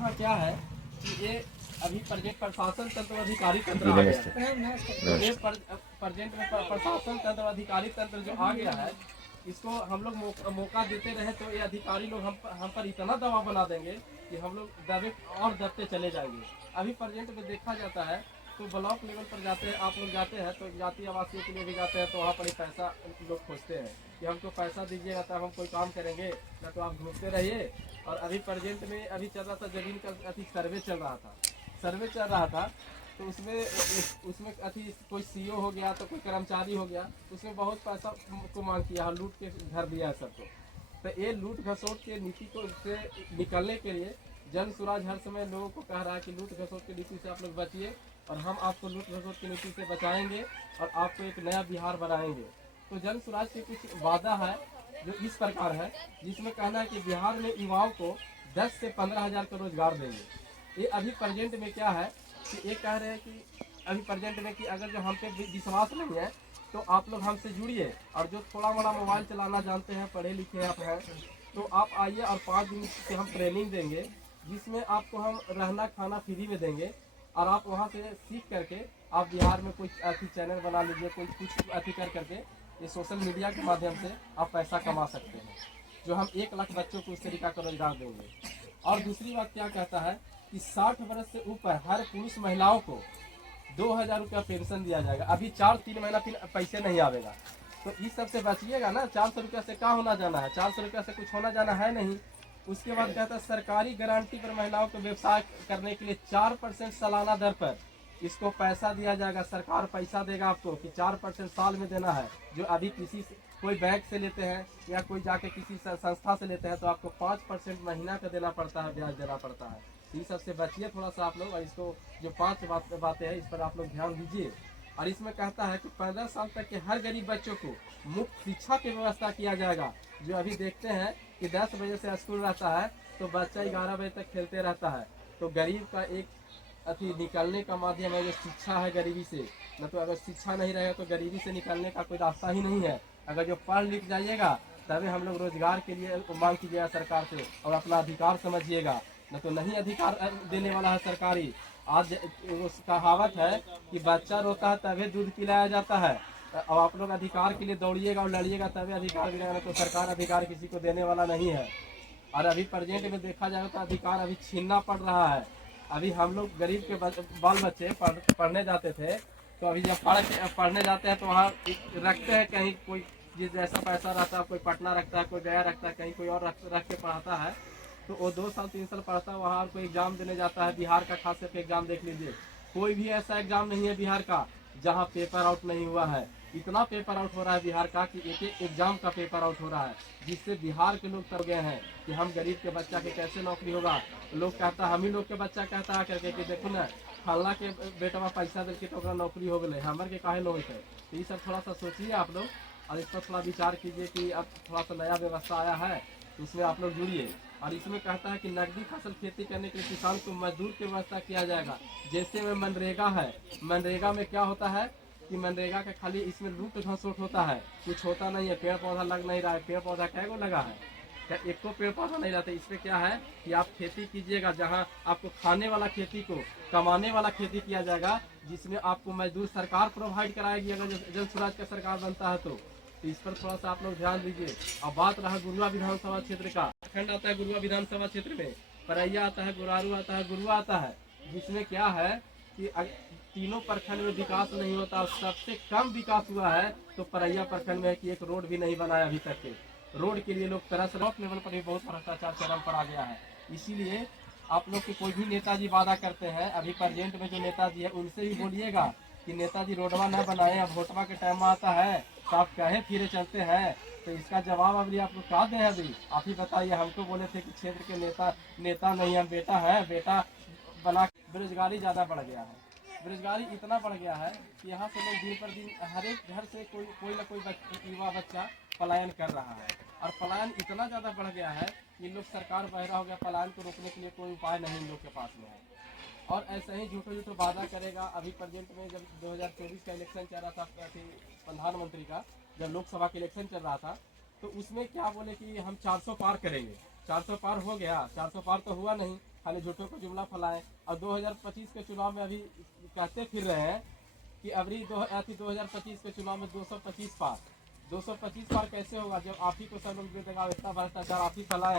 यहाँ क्या है कि ये अभी प्रेजेंट प्रशासन तंत्र अधिकारी तंत्र आ गया है। ये प्रेजेंट में प्रशासन तंत्र अधिकारी तंत्र जो आ गया है, इसको हम लोग मौका देते रहे तो ये अधिकारी लोग हम पर इतना दबाव बना देंगे कि हम लोग दबे और दबते चले जाएंगे। अभी प्रेजेंट में देखा जाता है तो ब्लॉक लेवल पर जाते हैं, आप लोग जाते हैं तो जाति आवासीय के लिए भी जाते हैं तो वहाँ पर ही पैसा लोग खोजते हैं कि हमको पैसा दीजिएगा तब हम कोई काम करेंगे, ना तो आप घूमते रहिए। और अभी प्रेजेंट में अभी चल रहा था जमीन का अभी सर्वे चल रहा था तो उसमें अभी कोई सीओ हो गया तो कोई कर्मचारी हो गया, उसमें बहुत पैसा को मांग किया, लूट के घर दिया है सबको। तो ये लूट घसोट के नीति को से निकलने के लिए जन स्वराज हर समय लोगों को कह रहा है कि लूट घसोट की नीति से आप लोग बचिए और हम आपको लूट घसोट की नीति से बचाएंगे और आपको एक नया बिहार बनाएंगे। तो जन स्वराज के कुछ वादा है जो इस प्रकार है, जिसमें कहना है कि बिहार में युवाओं को 10 से 15 हज़ार का रोजगार देंगे। ये अभी प्रेजेंट में क्या है कि ये कह रहे हैं कि अभी प्रेजेंट में कि अगर जो हम पे विश्वास नहीं है तो आप लोग हमसे जुड़िए और जो थोड़ा मोड़ा मोबाइल चलाना जानते हैं, पढ़े लिखे आप हैं, तो आप आइए और 5 दिन की हम ट्रेनिंग देंगे जिसमें आपको हम रहना खाना फ्री में देंगे और आप वहाँ से सीख करके आप बिहार में कोई अच्छी चैनल बना लीजिए, कोई कुछ अति करके ये सोशल मीडिया के माध्यम से आप पैसा कमा सकते हैं, जो हम 1 लाख बच्चों को इस तरीका का रोजगार देंगे। और दूसरी बात क्या कहता है कि 60 वर्ष से ऊपर हर पुरुष महिलाओं को 2000 रुपया पेंशन दिया जाएगा। अभी 4-3 महीना फिर पैसे नहीं आवेगा, तो इस सब से बचिएगा ना। 400 रुपया से क्या होना जाना है, 400 रुपया से कुछ होना जाना है नहीं। उसके बाद कहता है सरकारी गारंटी पर महिलाओं को व्यवसाय करने के लिए 4% सालाना दर पर इसको पैसा दिया जाएगा। सरकार पैसा देगा आपको कि 4% साल में देना है। जो अभी किसी से कोई बैंक से लेते हैं या कोई जाके किसी संस्था से लेते हैं तो आपको 5% महीना का देना पड़ता है, ब्याज देना पड़ता है। इस सबसे बचिए थोड़ा सा आप लोग, और इसको जो 5 बातें हैं इस पर आप लोग ध्यान दीजिए। और इसमें कहता है कि 15 साल तक के हर गरीब बच्चों को मुफ्त शिक्षा की व्यवस्था किया जाएगा। जो अभी देखते हैं कि 10 बजे से स्कूल रहता है तो बच्चा 11 बजे तक खेलते रहता है। तो गरीब का एक अति निकलने का माध्यम है जो शिक्षा है गरीबी से। न तो अगर शिक्षा नहीं रहेगा तो गरीबी से निकलने का कोई रास्ता ही नहीं है। अगर जो पढ़ लिख जाइएगा तभी हम लोग रोजगार के लिए मांग कीजिएगा सरकार से और अपना अधिकार समझिएगा, न तो नहीं अधिकार देने वाला है सरकारी। आज उस कहावत है कि बच्चा रोता है तभी दूध पिलाया जाता है। अब आप लोग अधिकार के लिए दौड़िएगा और लड़िएगा तभी अधिकार मिलेगा, तो सरकार अधिकार किसी को देने वाला नहीं है। और अभी प्रेजेंट में देखा जाए तो अधिकार अभी छीनना पड़ रहा है। अभी हम लोग गरीब के बाल बच्चे पढ़ने जाते थे तो अभी जब पढ़ने जाते हैं तो वहाँ रखते हैं, कहीं कोई जिस जैसा पैसा रहता है, कोई पटना रखता है, कोई गया रखता है, कहीं कोई और रख के पढ़ाता है। तो वो 2 साल 3 साल पढ़ता है, वहाँ कोई एग्जाम देने जाता है। बिहार का खास करके एग्जाम देख लीजिए, कोई भी ऐसा एग्जाम नहीं है बिहार का जहाँ पेपर आउट नहीं हुआ है। इतना पेपर आउट हो रहा है बिहार का कि एक एग्जाम का पेपर आउट हो रहा है, जिससे बिहार के लोग तर गए हैं कि हम गरीब के बच्चा के कैसे नौकरी होगा। लोग कहता है, हम ही लोग के बच्चा कहता है करके कि देखो ना फल्ला के बेटा पैसा दे के तो नौकरी हो गई, हमारे के काहे लोग है। तो ये सब थोड़ा सा सोचिए आप लोग और इस पर थोड़ा विचार कीजिए कि अब थोड़ा सा नया व्यवस्था आया है तो उसमें आप लोग जुड़िए। और इसमें कहता है कि नकदी फसल खेती करने के लिए किसान को मजदूर की व्यवस्था किया जाएगा। जैसे में मनरेगा है, मनरेगा में क्या होता है कि मनरेगा का खाली इसमें लूट घसोट होता है, कुछ होता नहीं है, पेड़ पौधा लग नहीं रहा है। पेड़ पौधा कैगो लगा है, क्या एक तो पेड़ पौधा नहीं रहता। इसमें क्या है कि आप खेती कीजिएगा जहाँ आपको खाने वाला खेती को कमाने वाला खेती किया जाएगा, जिसमें आपको मजदूर सरकार प्रोवाइड कराएगी अगर जन स्वराज का सरकार बनता है तो इस पर थोड़ा सा आप लोग ध्यान दीजिए। अब बात रहा गुरुआ विधानसभा क्षेत्र का, खंड आता है गुरुआ विधानसभा क्षेत्र में, परैया आता है, गुरारू आता है, गुरुआ आता है, जिसमें क्या है कि तीनों प्रखंड में विकास नहीं होता। सबसे कम विकास हुआ है तो परैया प्रखंड में कि एक रोड भी नहीं बनाया अभी तक के। रोड के लिए लोग तरस ब्लॉक लेवल पर भी बहुत भ्रष्टाचार चरम पर आ गया है। इसीलिए आप लोग के कोई भी नेताजी वादा करते हैं, अभी प्रेजेंट में जो नेताजी है उनसे भी बोलिएगा कि नेताजी रोडवा न बनाए, अब वोटवा के टाइम आता है तो आप कहे फिरे चलते हैं। तो इसका जवाब अभी आप लोग क्या दें, अभी आप ही बताइए। हमको बोले थे कि क्षेत्र के नेता नहीं, हम बेटा है, बेटा बना। बेरोजगारी ज़्यादा बढ़ गया है, बेरोजगारी इतना बढ़ गया है कि यहाँ से लोग दिन पर दिन हर एक घर से कोई ना कोई युवा बच्चा पलायन कर रहा है। और पलायन इतना ज़्यादा बढ़ गया है कि लोग सरकार बहरा हो गया, पलायन को रोकने के लिए कोई उपाय नहीं इन लोग के पास में है। और ऐसे ही झूठो वादा करेगा। अभी प्रेजेंट में जब 2024 का इलेक्शन चल रहा था, प्रधानमंत्री का जब लोकसभा का इलेक्शन चल रहा था तो उसमें क्या बोले कि हम 400 पार करेंगे। 400 पार हो गया, 400 पार तो हुआ नहीं। खाली झूठों को जुमला फैलाएं। और 2025 के चुनाव में अभी कहते फिर रहे हैं कि अभी 2025 के चुनाव में 225 पार। 225 पार कैसे होगा जब आप ही को सब लोग दे देगा, इतना भ्रष्टाचार आप ही फैलाए।